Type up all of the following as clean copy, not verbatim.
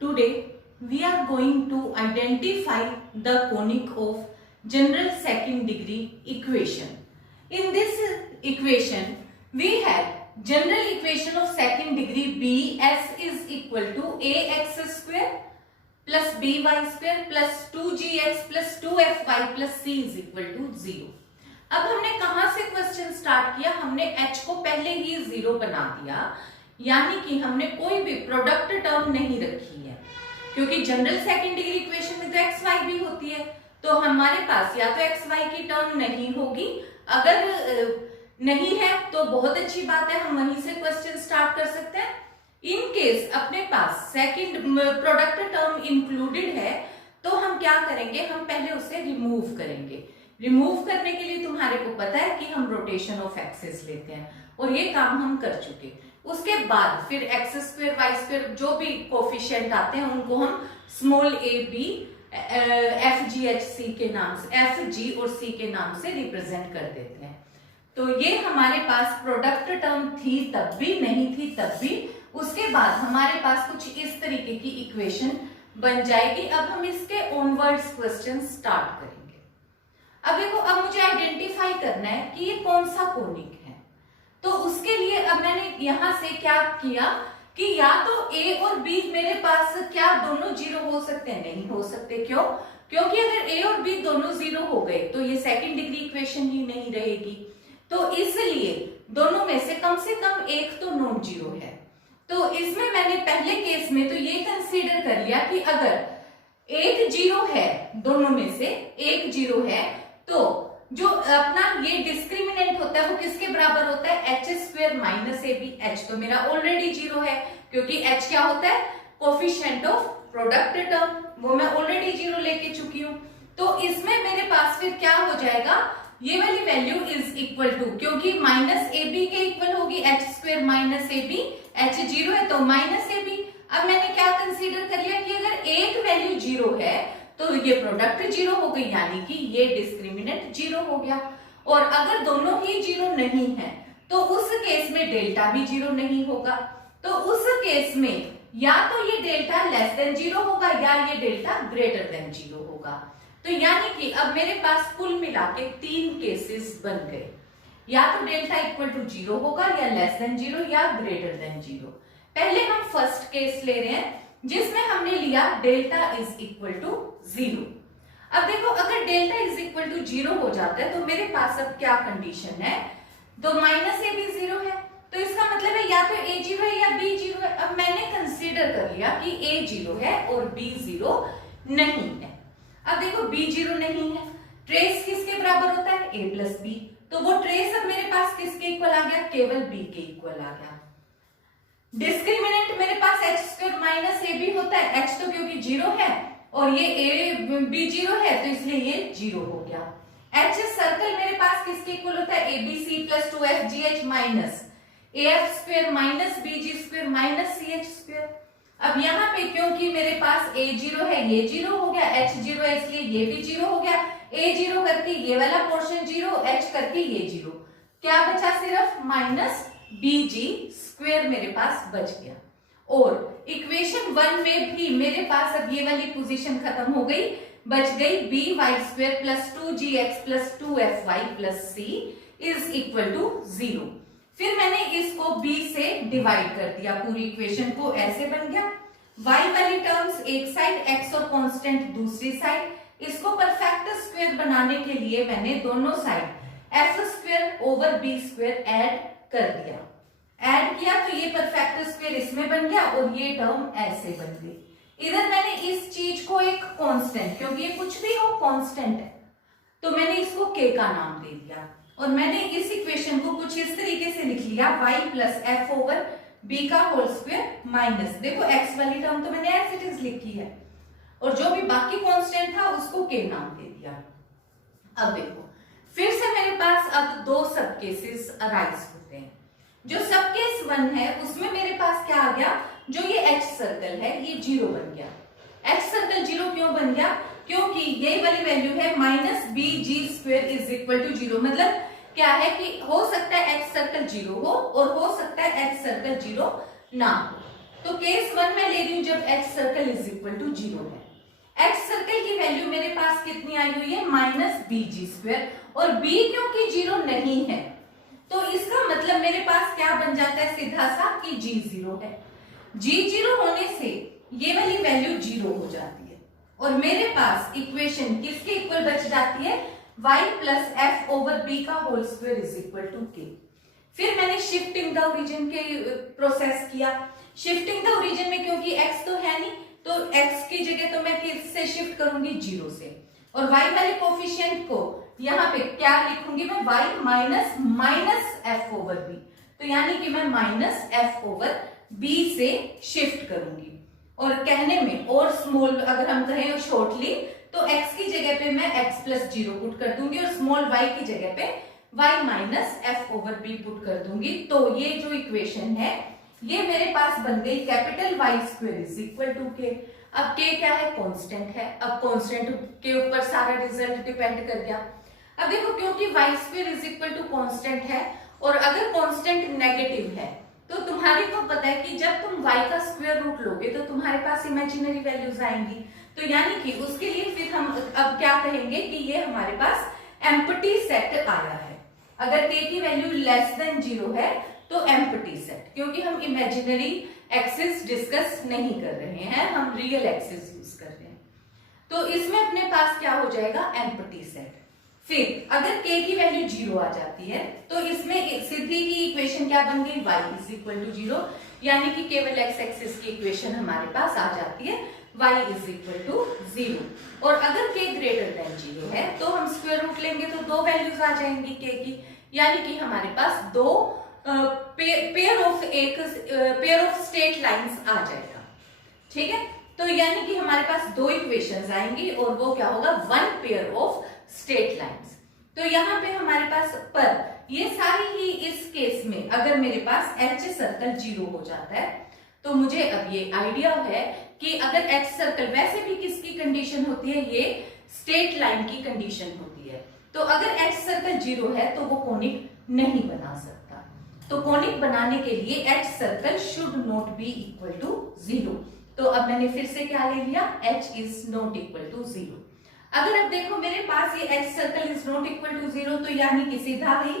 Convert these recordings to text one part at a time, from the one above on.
Today we are going to identify the conic of general second degree equation. In this equation we have general equation of second degree bs is equal to ax square plus by square plus 2gx plus 2fy plus c is equal to 0. अब हमने कहां से question start किया? हमने h को पहले ही 0 बना दिया, यानी कि हमने कोई भी प्रोडक्ट टर्म नहीं रखी है, क्योंकि जनरल सेकंड डिग्री इक्वेशन में तो एक्स वाई भी होती है, तो हमारे पास या तो एक्स वाई की टर्म नहीं होगी, अगर नहीं है तो बहुत अच्छी बात है, हम वहीं से क्वेश्चन स्टार्ट कर सकते हैं। इन केस अपने पास सेकंड प्रोडक्ट टर्म इंक्लूडेड है तो हम क्या करेंगे, हम पहले उसे रिमूव करेंगे। रिमूव करने के लिए तुम्हारे को पता है कि हम रोटेशन ऑफ एक्सिस लेते हैं, और ये काम हम कर चुके। उसके बाद फिर एक्स स्क्वायर वाई स्क्वायर जो भी कोफिशिएंट आते हैं उनको हम small A B F G H C के नाम से, एफ जी और सी के नाम से रिप्रेजेंट कर देते हैं। तो ये हमारे पास प्रोडक्ट टर्म थी तब भी, नहीं थी तब भी। उसके बाद हमारे पास कुछ इस तरीके की इक्वेशन बन जाएगी। अब हम इसके ऑनवर्ड्स क्वेश्चन स्टार्ट करेंगे। अब देखो, अब मुझे आइडेंटिफाई करना है कि ये कौन सा कोनिक है, तो उसके लिए अब मैंने यहां से क्या किया कि या तो a और b मेरे पास क्या दोनों जीरो हो सकते हैं? नहीं हो सकते। क्यों? क्योंकि अगर a और b दोनों जीरो हो गए तो ये सेकंड डिग्री इक्वेशन ही नहीं रहेगी, तो इसलिए दोनों में से कम एक तो नॉन जीरो है। तो इसमें मैंने पहले केस में तो ये कंसीडर कर लिया कि अगर एक जीरो है, दोनों में से एक जीरो है, तो जो अपना ये डिस्क्रिमिनेंट होता है वो किसके बराबर होता है? H square minus A B. H तो मेरा ऑलरेडी जीरो है, क्योंकि एच क्या होता है? कोफिशिएंट ऑफ प्रोडक्ट टर्म, वो मैं ऑलरेडी जीरो लेके चुकी हूं। तो इसमें मेरे पास फिर क्या हो जाएगा, ये वाली वैल्यू इज इक्वल टू, क्योंकि माइनस ए बी के इक्वल होगी H square minus A B, H zero है तो माइनस ए बी। अब मैंने क्या कंसीडर कर लिया कि अगर एक वैल्यू जीरो है तो ये प्रोडक्ट जीरो हो गई, यानी कि ये डिस्क्रिमिनेंट जीरो हो गया। और अगर दोनों ही जीरो नहीं है तो उस केस में डेल्टा भी जीरो नहीं होगा। तो उस केस में या तो ये डेल्टा लेस देन जीरो होगा या ये डेल्टा ग्रेटर देन जीरो होगा। तो यानी कि अब मेरे पास कुल मिला के 3 केसेस बन गए, या तो डेल्टा इक्वल टू जीरो होगा या लेस देन जीरो या ग्रेटर देन जीरो। पहले हम फर्स्ट केस ले रहे हैं जिसमें हमने लिया delta is equal to zero. अब देखो, अगर delta is equal to zero हो जाता है तो मेरे पास अब क्या कंडीशन है, तो माइनस ए भी जीरो है, तो इसका मतलब है या तो ए जीरो है या बी जीरो है। अब मैंने कंसीडर कर लिया कि ए जीरो है और बी जीरो नहीं है। अब देखो, बी जीरो नहीं है, ट्रेस किसके बराबर होता है? ए प्लस बी। तो वो ट्रेस अब मेरे पास किसके इक्वल आ गया? केवल बी के इक्वल आ गया। डिस्क्रिमिनेंट मेरे पास H square minus A B होता है, एच तो क्योंकि जीरो है और ये ए बी जीरो है तो इसलिए ये जीरो हो गया। एच सर्कल मेरे पास किसके इक्वल होता है? A B C plus 2f G H minus A F square minus B G square minus C H square. अब यहाँ पे क्योंकि मेरे पास ए जीरो है, ये जीरो हो गया, एच जीरो है इसलिए ये भी जीरो हो गया। ए जीरो करके ये वाला पोर्शन जीरो, एच करके ये जीरो, क्या बचा? सिर्फ माइनस बी जी स्क्वायर मेरे पास बच गया। और इक्वेशन 1 में भी मेरे पास अब ये वाली पोजीशन खत्म हो गई, बच गई B Y square plus 2gx plus 2fy plus c is equal to 0। फिर मैंने इसको b से डिवाइड कर दिया, पूरी इक्वेशन को ऐसे बन गया। y वाली टर्म्स एक साइड, x और कांस्टेंट दूसरी साइड। इसको परफेक्ट स्क्वायर बनाने के लिए मैंने दोनों side F square over B square add कर दिया। ऐड किया तो ये परफेक्ट स्क्वायर इसमें बन गया और ये टर्म ऐसे बन गई। इधर मैंने इस चीज को एक कांस्टेंट, क्योंकि ये कुछ भी हो कांस्टेंट है, तो मैंने इसको k का नाम दे दिया। और मैंने इस इक्वेशन को कुछ इस तरीके से लिख लिया, y plus F over B का होल स्क्वायर माइनस, देखो x वाली टर्म तो मैंने एज इट इज लिखी है और जो भी बाकी कांस्टेंट था उसको k नाम दे दिया। अब देखो, फिर से मेरे पास अब 2 सब केसेस अराइज होते हैं। जो सब केस 1 है उसमें मेरे पास क्या आ गया, जो ये एच सर्कल है ये जीरो बन गया। एच सर्कल जीरो क्यों बन गया? क्योंकि ये वाली वैल्यू है minus B G square is equal to zero. मतलब क्या है कि हो सकता है एच सर्कल जीरो हो और हो सकता है एच सर्कल जीरो ना हो। तो केस 1 में ले रही हूं जब h circle is equal to 0 है। h सर्कल की वैल्यू मेरे पास कितनी आई हुई है, -bg², और b क्योंकि 0 नहीं है तो इसका मतलब मेरे पास क्या बन जाता है सीधा सा कि g 0 है। g 0 होने से ये वाली वैल्यू 0 हो जाती है और मेरे पास इक्वेशन किसके इक्वल बच जाती है, y plus F over B का whole square is equal to K. फिर मैंने शिफ्टिंग द ओरिजिन के प्रोसेस किया। शिफ्टिंग द ओरिजिन में क्योंकि x तो है नहीं तो x की जगह तो मैं किससे शिफ्ट करूंगी, 0 से, और y वाले कोफिशिएंट को यहाँ पे क्या लिखूंगी मैं, y minus F over B, तो यानी कि मैं माइनस एफ ओवर बी से शिफ्ट करूंगी। और कहने में और स्मॉल अगर हम कहें शॉर्टली तो x की जगह पे मैं x प्लस 0 पुट कर दूंगी और स्मॉल y की जगह पे y minus F over B put कर दूंगी। तो ये जो इक्वेशन है ये मेरे पास बन गई capital Y² is equal to के। अब k क्या है, कांस्टेंट है। अब कांस्टेंट के ऊपर सारा रिजल्ट डिपेंड कर गया। अब देखो क्योंकि Y² is equal to constant है और अगर कांस्टेंट नेगेटिव है तो तुम्हारे को पता है कि जब तुम y का स्क्वायर रूट लोगे तो तुम्हारे पास इमेजिनरी वैल्यूज आएंगी। तो यानी कि उसके लिए फिर हम अब क्या कहेंगे कि ये हमारे पास एम्प्टी सेट आया है। अगर k की वैल्यू लेस देन 0 है तो एम्प्टी सेट, क्योंकि हम इमेजिनरी एक्सिस डिस्कस नहीं कर रहे हैं, हम रियल एक्सिस यूज कर रहे हैं। तो इसमें अपने पास क्या हो जाएगा, एम्प्टी सेट। फिर अगर k की वैल्यू 0 आ जाती है तो इसमें सीधी ही इक्वेशन क्या बन गई, y इज इक्वल टू 0, यानी कि केवल x एक्सिस की इक्वेशन हमारे पास आ जाती है y इज इक्वल टू 0। और अगर k ग्रेटर देन 0 है तो हम स्क्वायर रूट लेंगे तो दो वैल्यूज आ जाएंगी k की, यानी कि हमारे पास दो पेयर ऑफ स्ट्रेट लाइंस आ जाएगा। ठीक है, तो यानी कि हमारे पास दो इक्वेशंस आएंगी और वो क्या होगा, one pair of straight lines. तो यहाँ पे हमारे पास पर ये सारी ही इस केस में अगर मेरे पास h सर्कल 0 हो जाता है तो मुझे अब ये आइडिया है कि अगर h सर्कल, वैसे भी किसकी कंडीशन होती है, ये स्ट्रेट लाइन की कंडीशन होती है। तो अगर h सर्कल 0 है तो वो कोनिक नहीं बना सकता। तो कोनिक बनाने के लिए h circle should not be equal to 0। तो अब मैंने फिर से क्या ले लिया, h is not equal to 0। अगर अब देखो मेरे पास ये h circle is not equal to 0 तो यानी कि सीधा ही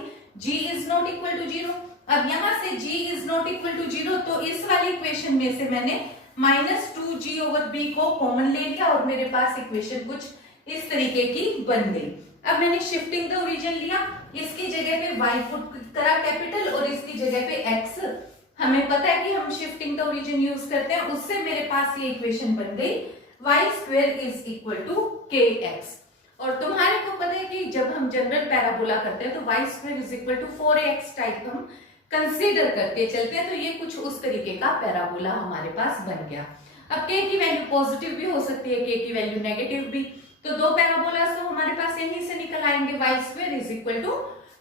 g is not equal to 0। अब यहां से g is not equal to 0 तो इस वाली इक्वेशन में से मैंने -2g ओवर b को कॉमन ले लिया और मेरे पास इक्वेशन कुछ इस तरीके की बन गई। अब मैंने शिफ्टिंग द ओरिजिन लिया, इसकी जगह पे y पुट करा कैपिटल और इसकी जगह पे x। हमें पता है कि हम शिफ्टिंग द ओरिजिन यूज करते हैं, उससे मेरे पास ये इक्वेशन बन गई y² is equal to kx। और तुम्हारे को पता है कि जब हम जनरल पैराबोला करते हैं तो y² is equal to 4ax type हम कंसीडर करके चलते हैं। तो ये कुछ उस तरीके का पैराबोला हमारे पास बन गया। अब k की वैल्यू पॉजिटिव भी हो सकती है, k की वैल्यू नेगेटिव भी, तो दो पैराबोलास तो हमारे पास यहीं से निकल आएंगे, y² is equal two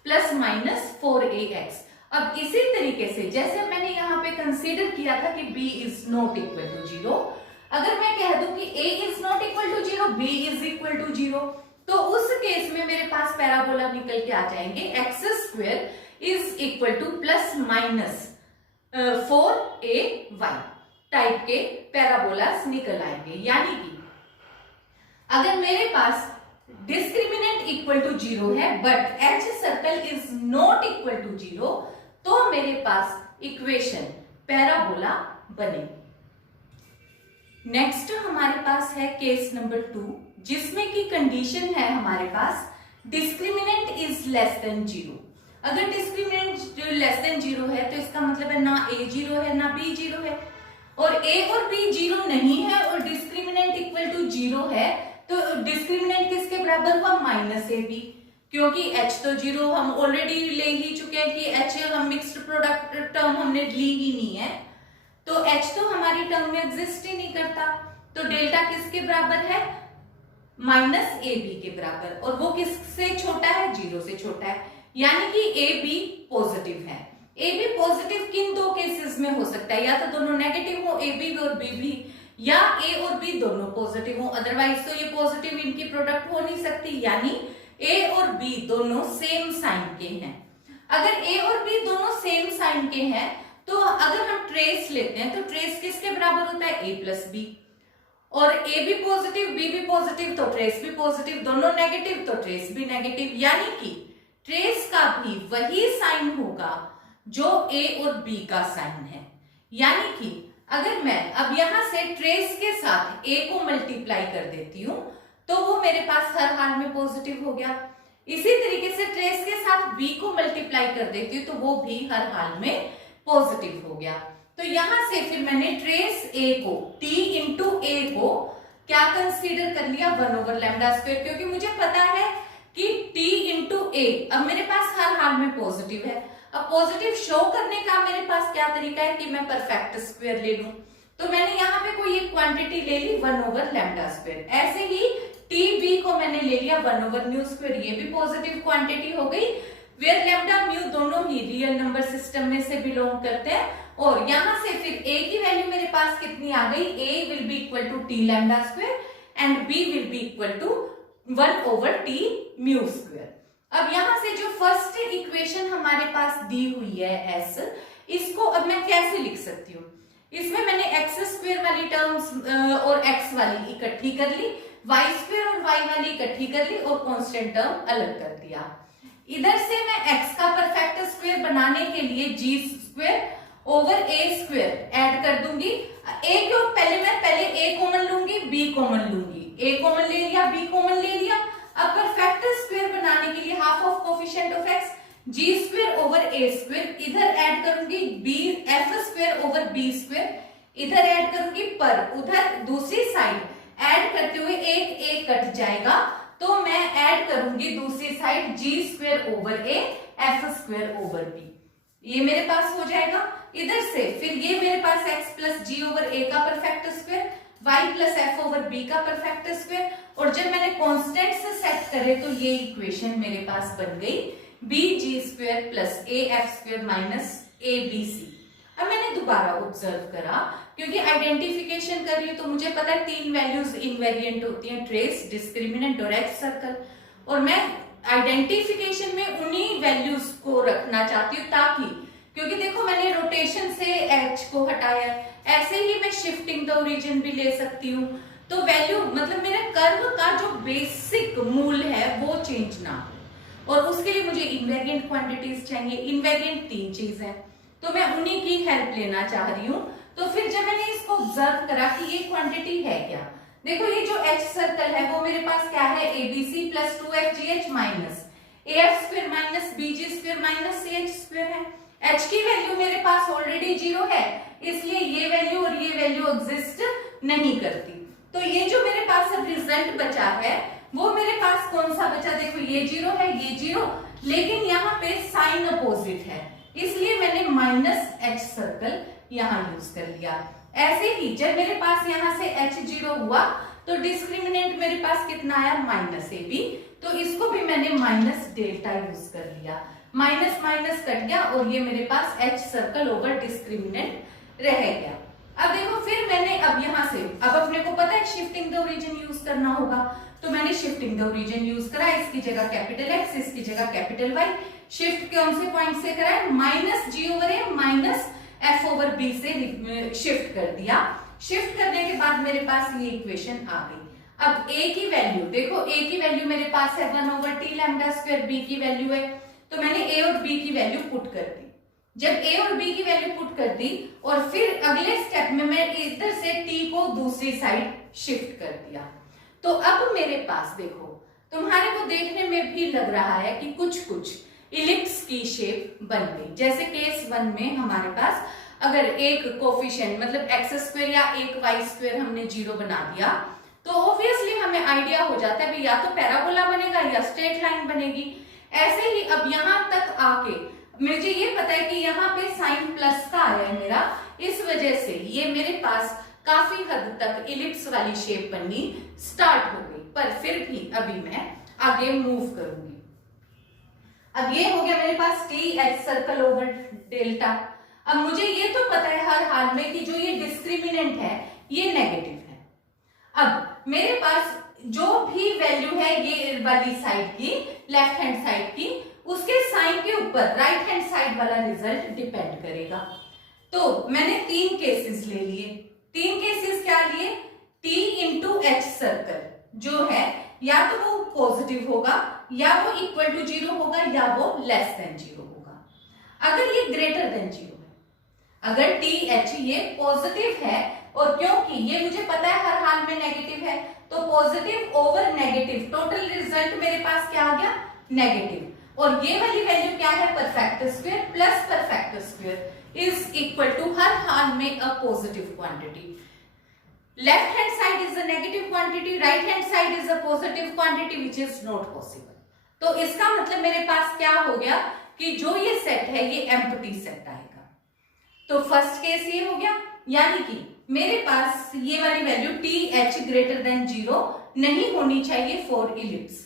plus minus 4ax। अब इसी तरीके से जैसे मैंने यहाँ पे कंसीडर किया था कि b is not equal to 0, अगर मैं कह दूं कि a is not equal to 0, b is equal to 0, तो उस केस में मेरे पास पैराबोला निकल के आ जाएंगे x² is equal two plus minus 4ay type के पैराबोलास निकल आएंगे। यानी कि अगर मेरे पास डिस्क्रिमिनेंट इक्वल टू 0 है but h circle is not equal to 0 तो मेरे पास इक्वेशन पैराबोला बनेगी। नेक्स्ट हमारे पास है केस नंबर 2, जिसमें की कंडीशन है हमारे पास डिस्क्रिमिनेंट इज लेस देन 0। अगर डिस्क्रिमिनेंट लेस देन 0 है तो इसका मतलब है ना a 0 है ना b 0 है, और a और b 0 नहीं है और डिस्क्रिमिनेंट इक्वल टू 0 है तो डिस्क्रिमिनेंट किसके बराबर हुआ, -ab, क्योंकि h तो 0 हम ऑलरेडी ले ही चुके हैं कि h हम मिक्स्ड प्रोडक्ट टर्म हमने ली ही नहीं है, तो h तो हमारी टर्म में एग्जिस्ट ही नहीं करता। तो डेल्टा किसके बराबर है, -ab के बराबर, और वो किससे छोटा है, 0 से छोटा है, यानी कि ab पॉजिटिव है। ab पॉजिटिव किन दो केसेस में हो सकता है, या तो दोनों नेगेटिव हो ab और b भी, या a और b दोनों पॉजिटिव हो, अदरवाइज तो ये पॉजिटिव इनकी प्रोडक्ट हो नहीं सकती, यानी a और b दोनों सेम साइन के हैं। अगर a और b दोनों सेम साइन के हैं तो अगर हम ट्रेस लेते हैं तो ट्रेस किसके बराबर होता है, a प्लस बी, और a भी पॉजिटिव b भी पॉजिटिव तो ट्रेस भी पॉजिटिव, दोनों नेगेटिव तो ट्रेस भी नेगेटिव, यानी कि ट्रेस का भी वही साइन होगा जो a और b का साइन है। यानी कि अगर मैं अब यहां से ट्रेस के साथ a को मल्टीप्लाई कर देती हूं तो वो मेरे पास हर हाल में पॉजिटिव हो गया। इसी तरीके से ट्रेस के साथ b को मल्टीप्लाई कर देती हूँ तो वो भी हर हाल में पॉजिटिव हो गया। तो यहां से फिर मैंने ट्रेस a को t इंटू a को क्या कंसीडर कर लिया, 1/λ², क्योंकि मुझे पता है कि t इंटू a अब मेरे पास हर हाल में पॉजिटिव है। अब पॉजिटिव शो करने का मेरे पास क्या तरीका है कि मैं परफेक्ट स्क्वायर ले लूं, तो मैंने यहाँ पे कोई एक क्वांटिटी ले ली 1/λ²। ऐसे ही टी बी को मैंने ले लिया 1/μ², ये भी पॉजिटिव क्वांटिटी हो गई, वेयर लैम्डा म्यू दोनों ही रियल नंबर सिस्टम में से बिलोंग करते हैं। और यहां से फिर a की वैल्यू मेरे पास कितनी आ गई, a will be equal to t⁵ and b will be equal to 1/t⁵। अब यहां से जो फर्स्ट इक्वेशन हमारे पास दी हुई है s, इसको अब मैं कैसे लिख सकती हूँ, इसमें मैंने x² वाली टर्म्स और x वाली इकट्ठी कर ली, y² और y वाली इकट्ठी कर ली और कांस्टेंट टर्म अलग कर दिया। इधर से मैं x का परफेक्ट स्क्वायर बनाने के लिए g² ओवर a² ऐड कर दूंगी। a क्यों, पहले a कॉमन लूंगी, b कॉमन लूंगी, a कॉमन ले लिया, b कॉमन ले लिया। अब परफेक्ट स्क्वायर बनाने के लिए half of coefficient of x g² over a², इधर ऐड करूंगी f² ओवर b², इधर ऐड करूंगी, पर उधर दूसरी साइड ऐड करते हुए एक कट जाएगा तो मैं ऐड करूंगी दूसरी side g² over a f² over b, ये मेरे पास हो जाएगा। इधर से फिर ये मेरे पास x plus g over a का perfect square, y plus f over b का परफेक्ट स्क्वायर, और जब मैंने कांस्टेंट से सेट करे तो ये इक्वेशन मेरे पास बन गई bg² plus af² minus abc। अब मैंने दोबारा ऑब्जर्व करा, क्योंकि आइडेंटिफिकेशन कर रही हूं तो मुझे पता है 3 वैल्यूज इनवेरिएंट होती हैं, ट्रेस, डिस्क्रिमिनेंट और एक्स सर्कल, और मैं आइडेंटिफिकेशन में उन्हीं वैल्यूज को रखना चाहती हूँ ताकि, क्योंकि देखो मैंने रोटेशन से h को हटाया, ऐसे ही मैं शिफ्टिंग द ओरिजिन भी ले सकती हूँ, तो वैल्यू मतलब मेरे कर्व का जो बेसिक मूल है वो चेंज ना हो, और उसके लिए मुझे इनवेरिएंट क्वांटिटीज चाहिए। इनवेरिएंट 3 चीज है, तो मैं उन्हीं की हेल्प लेना चाह रही हूँ। तो फिर जब मैंने इसको ऑब्जर्व करा कि ये क्वांटिटी है क्या, देखो ये जो h सर्कल है वो मेरे पास क्या है, abc plus 2fgh minus af² minus bg² minus ch² है। h की वैल्यू मेरे पास ऑलरेडी 0 है, इसलिए ये वैल्यू और ये वैल्यू एग्जिस्ट नहीं करती। तो ये जो मेरे पास अब रिजल्ट बचा है वो मेरे पास कौन सा बचा, देखो ये 0 है, ये 0, लेकिन यहाँ पे साइन अपोजिट है, इसलिए मैंने माइनस h सर्कल यहाँ यूज कर लिया। ऐसे ही जब मेरे पास यहाँ से h0 हुआ तो डिस्क्रिमिनेंट मेरे पास कितना आया, माइनस ab, तो इसको भी मैंने माइनस डेल्टा यूज कर लिया, माइनस माइनस कट गया और ये मेरे पास h सर्कल ओवर डिस्क्रिमिनेंट रह गया। अब देखो फिर मैंने अब यहाँ से, अब अपने को पता है शिफ्टिंग द ओरिजिन यूज करना होगा, तो मैंने शिफ्टिंग द ओरिजिन यूज करा, इसकी जगह कैपिटल X, इसकी जगह कैपिटल Y, शिफ्ट कौन से पॉइंट से करा है, minus g over a minus f over b से शिफ्ट कर दिया। शिफ्ट करने के बाद मेरे पास ये इक्वेशन आ गई। अब a की वैल्यू देखो, a की वैल्यू मेरे पास है 1/t⁵², b की वैल्यू है, तो मैंने a और b की वैल्यू पुट कर दी। जब a और b की वैल्यू पुट कर दी और फिर अगले स्टेप में मैं इधर से t को दूसरी साइड शिफ्ट कर दिया, तो अब मेरे पास देखो, तुम्हारे को देखने में भी लग रहा है कि कुछ इलिप्स की शेप बन गई। जैसे केस 1 में हमारे पास अगर एक कोफिशिएंट मतलब x² या एक y² हमने 0 बना दिया तो ऑब्वियसली हमें आइडिया हो जाता है भी या तो पैराबोला बनेगा या स्ट्रेट लाइन बनेगी। ऐसे ही अब यहाँ तक आके मुझे ये पता है कि यहाँ पे साइन प्लस का आया है मेरा, इस वजह से ये मेरे पास काफी हद तक इलिप्स वाली शेप बननी स्टार्ट हो गई, पर फिर भी अभी मैं आगे मूव करूंगी। अब ये हो गया मेरे पास T H circle over delta. अब मुझे ये तो पता है हर हाल में कि जो ये डिस्क्रिमिनेंट है ये नेगेटिव है। अब मेरे पास जो भी वैल्यू है ये वाली साइड की, लेफ्ट हैंड साइड की, उसके साइन के ऊपर राइट हैंड साइड वाला रिजल्ट डिपेंड करेगा। तो मैंने 3 केसेस ले लिए। 3 केसेस क्या लिए? t इंटू एच सर्कल जो है या तो वो पॉजिटिव होगा, या वो इक्वल टू 0 होगा, या वो लेस देन 0 होगा। अगर ये ग्रेटर देन 0 है, अगर टी एच ये पॉजिटिव है, और क्योंकि ये मुझे पता है हर हाल में नेगेटिव है, तो positive over negative, total result मेरे पास क्या आ गया? नेगेटिव। और ये वाली वैल्यू क्या है? Perfect square plus perfect square is equal to हर हाल में a positive quantity. Left hand side is a negative quantity, right hand side is a positive quantity which is not possible. तो इसका मतलब मेरे पास क्या हो गया कि जो ये सेट है ये एम्प्टी सेट आएगा। तो फर्स्ट केस ये हो गया, यानी कि मेरे पास ये वाली value T H greater than 0 नहीं होनी चाहिए फॉर इलिप्स।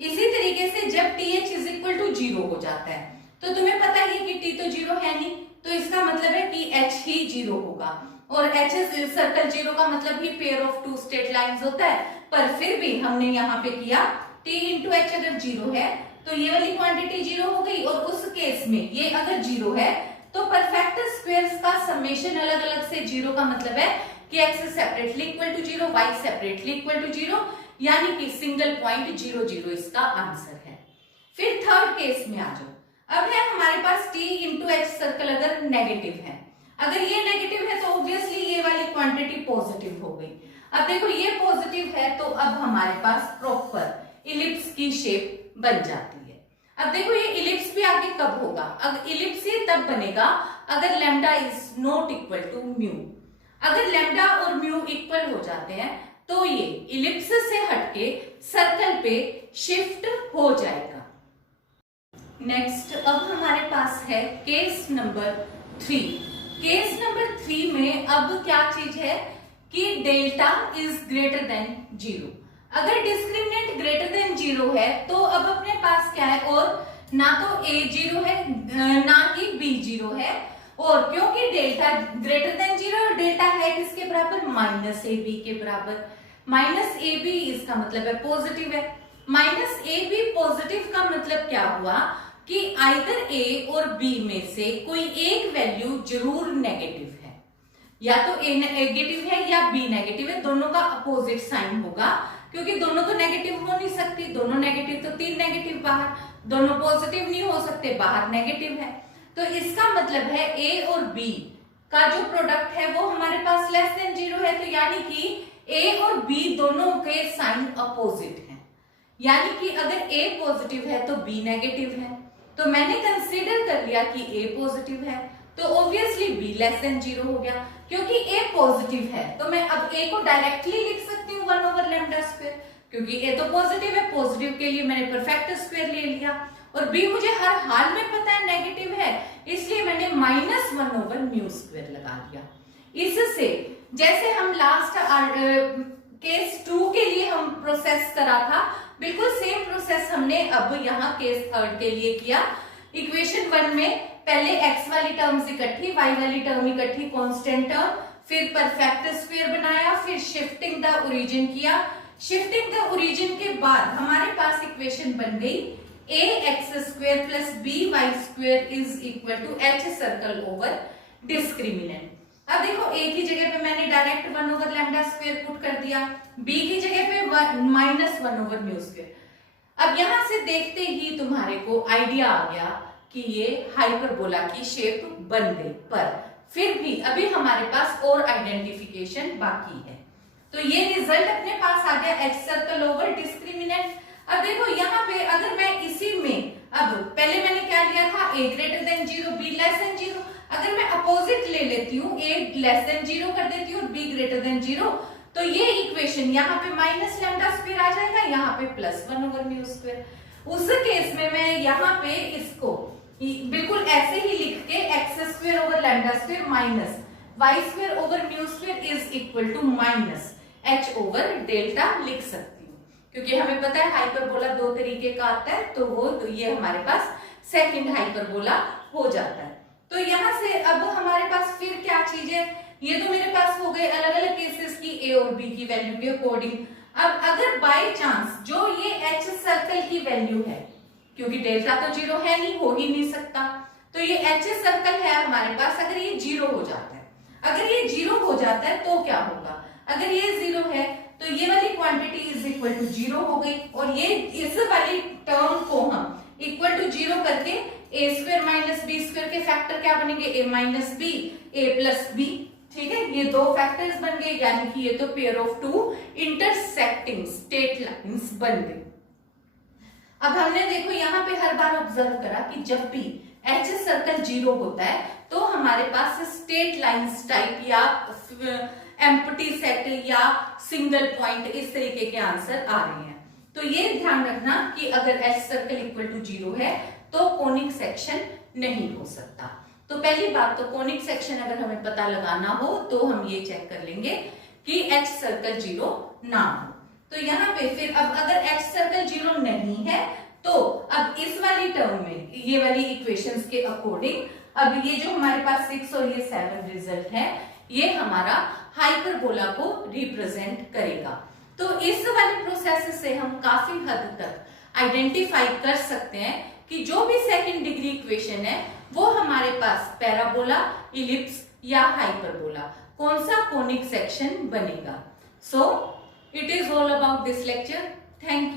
इसी तरीके से जब T H is equal to 0 हो जाता है, तो तुम्हें पता ही कि टी तो 0 है नहीं, तो इसका मतलब है कि एच ही 0 होगा, और एच सर्कल 0 का मतलब ही pair of two straight lines होता है। पर फिर भी हमने यहाँ पे किया t इंटू एच अगर 0 है तो ये वाली क्वांटिटी 0 हो गई, और उस केस में ये अगर 0 है तो परफेक्ट स्क्वायर्स का समेशन अलग अलग से 0 का मतलब है कि x separately equal to 0, y separately equal to 0, यानी कि सिंगल पॉइंट 0 0 इसका आंसर है। फिर थर्ड केस में आ जाओ। अब है हमारे पास t इंटू एच सर्कल अगर नेगेटिव है, अगर ये नेगेटिव है तो ऑब्वियसली ये वाली क्वांटिटी पॉजिटिव हो गई। अब देखो ये पॉजिटिव है, तो अब हमारे पास प्रॉपर इलिप्स की शेप बन जाती है। अब देखो ये इलिप्स भी आगे कब होगा? अब इलिप्स ये तब बनेगा अगर lambda is not equal to mu. अगर लैम्डा और म्यू इक्वल हो जाते हैं तो ये इलिप्स से हटके सर्कल पे शिफ्ट हो जाएगा। नेक्स्ट अब हमारे पास है केस नंबर 3। केस नंबर 3 में अब क्या चीज है कि डेल्टा इज ग्रेटर देन 0। अगर डिस्क्रिमिनेंट ग्रेटर देन 0 है तो अब अपने पास क्या है? और ना तो a 0 है ना ही b 0 है, और क्योंकि डेल्टा ग्रेटर देन 0 और डेल्टा है किसके बराबर? माइनस ए बी के बराबर। माइनस ए बी इसका मतलब है पॉजिटिव है। माइनस ए बी पॉजिटिव का मतलब क्या हुआ कि आइदर a और b में से कोई एक वैल्यू जरूर नेगेटिव है, या तो a नेगेटिव है या b नेगेटिव है, दोनों का अपोजिट साइन होगा, क्योंकि दोनों तो नेगेटिव हो नहीं सकती। दोनों नेगेटिव तो 3 नेगेटिव बाहर, दोनों पॉजिटिव नहीं हो सकते, बाहर नेगेटिव है। तो इसका मतलब है a और b का जो प्रोडक्ट है वो हमारे पास लेस देन 0 है, तो यानी कि a और b दोनों के साइन अपोजिट हैं, यानी कि अगर a पॉजिटिव है तो b नेगेटिव है। तो मैंने कंसीडर कर लिया कि a पॉजिटिव है, तो ऑब्वियसली b लेस देन 0 हो गया। क्योंकि a पॉजिटिव है तो मैं अब a को डायरेक्टली लिख सकती हूँ 1 ओवर लैम्डा स्क्वायर, क्योंकि a तो पॉजिटिव है, पॉजिटिव के लिए मैंने परफेक्ट स्क्वायर ले लिया, और b मुझे हर हाल में पता है नेगेटिव है, इसलिए मैंने -1 ओवर म्यू स्क्वायर लगा दिया। इससे जैसे हम लास्ट केस 2 के लिए हम प्रोसेस करा था, बिल्कुल सेम प्रोसेस हमने अब यहाँ केस 3 के लिए किया। इक्वेशन 1 में पहले x वाली टर्म्स इकट्ठी, y वाली टर्म इकट्ठी, कांस्टेंट टर्म, फिर परफेक्ट स्क्वायर बनाया, फिर शिफ्टिंग द ओरिजिन किया। शिफ्टिंग द ओरिजिन के बाद हमारे पास इक्वेशन बन गई ax² plus by square is equal to h circle over discriminant. अब देखो a की जगह पे मैंने direct 1 over lambda square put कर दिया, b की जगह पे -1 ओवर म्यू स्क्वायर। अब यहां से देखते ही तुम्हारे को आइडिया आ गया कि ये हाइपरबोला की शेप बन गई, पर फिर भी अभी हमारे पास और आइडेंटिफिकेशन बाकी है। तो ये रिजल्ट अपने पास आ गया h सर्कल ओवर डिस्क्रिमिनेंट। अब देखो यहाँ पे अगर मैं इसी में, अब पहले मैंने क्या लिया था a greater than 0 b less than 0, अगर मैं अपोजिट ले लेती हूँ a लेस देन 0 कर देती हूँ और b ग्रेटर देन 0, तो ये इक्वेशन यहाँ पे माइनस लैम्डा स्क्वायर आ जाएगा, यहाँ पे +1 ओवर म्यू स्क्वायर। उस केस में मैं यहाँ पे इसको बिल्कुल ऐसे ही लिख के x² over lambda square minus y² over mu square is equal to minus h over delta लिख सकती हूँ, क्योंकि हमें पता है हाइपरबोला 2 तरीके का आता है, तो वो तो ये हमारे पास सेकंड हाइपरबोला हो जाता है। तो यहाँ से अब हमारे पास फिर क्या चीज है, ये तो मेरे पास हो गए अलग अलग केसेस की a और b की वैल्यू के अकॉर्डिंग। अब अगर बाय चांस जो ये h सर्कल की वैल्यू है, क्योंकि डेल्टा तो 0 है नहीं, हो ही नहीं सकता, तो ये एच सर्कल है हमारे पास, अगर ये 0 हो जाता है, अगर ये 0 हो जाता है तो क्या होगा, अगर ये 0 है तो ये वाली क्वांटिटी इज इक्वल टू 0 हो गई, और ये इस वाली टर्म को हम इक्वल टू 0 करके ए स्क्वायर माइनस बी स्क्वायर के फैक्टर क्या बनेंगे, ए माइनस बी, ए प्लस बी, ठीक है, ये दो फैक्टर्स बन गए, यानी कि ये तो pair of two intersecting straight lines बन गई। अब हमने देखो यहाँ पे हर बार ऑब्जर्व करा कि जब भी एच सर्कल 0 होता है तो हमारे पास स्ट्रेट लाइंस टाइप या एम्प्टी सेट या सिंगल पॉइंट इस तरीके के आंसर आ रहे हैं। तो ये ध्यान रखना कि अगर एच सर्कल इक्वल टू 0 है तो कोनिक सेक्शन नहीं हो सकता। तो पहली बात तो कोनिक सेक्शन अगर हमें पता लगाना हो तो हम ये चेक कर लेंगे कि एच सर्कल 0 ना हो। तो यहाँ पे फिर अब अगर एच सर्कल 0 नहीं है तो अब इस वाली टर्म में ये वाली इक्वेशंस के अकॉर्डिंग अब ये जो हमारे पास 6 और ये 7 रिजल्ट है ये हमारा हाइपरबोला को रिप्रेजेंट करेगा। तो इस वाले प्रोसेस से हम काफी हद तक आइडेंटिफाई कर सकते हैं कि जो भी सेकंड डिग्री इक्वेशन है वो हमारे पास पैराबोला, इलिप्स या हाइपरबोला कौन सा कोनिक सेक्शन बनेगा। So it is all about this lecture. Thank you.